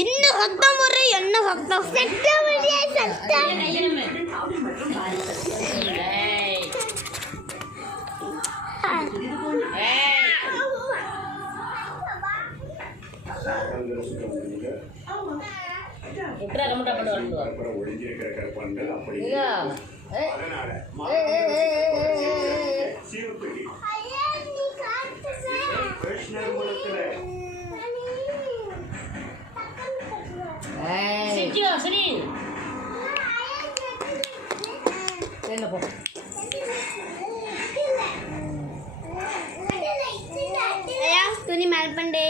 என்ன சத்தம் ஒரு என்ன சத்தம் துணி மேல் பண்ணே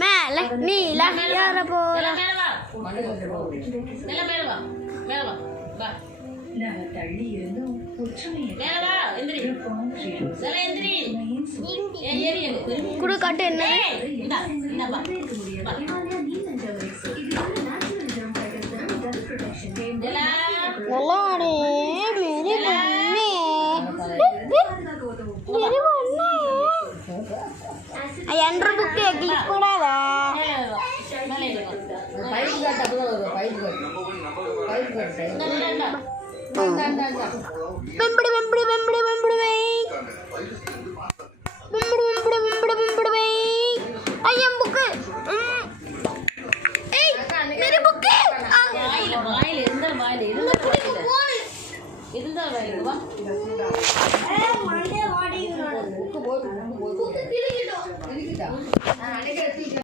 மேல நீல யார போற குடு காட்டு என்ன நல்லாடே मेरे बन्ने என்ற புக் கிளிக் கூடாதா வெம்படி வெம்படி வெம்படி வெம்படி வை வெம்படி வெம்படி வெம்படி வெம்படி வை ஐயம் புக் ஏய் मेरी புக் வாயில எந்த வாயில இருந்தா வாயில வா ஏய் மண்டே வாடி புக் போடு புக் கிளிக்கிட்டோ நான் அன்னைக்கு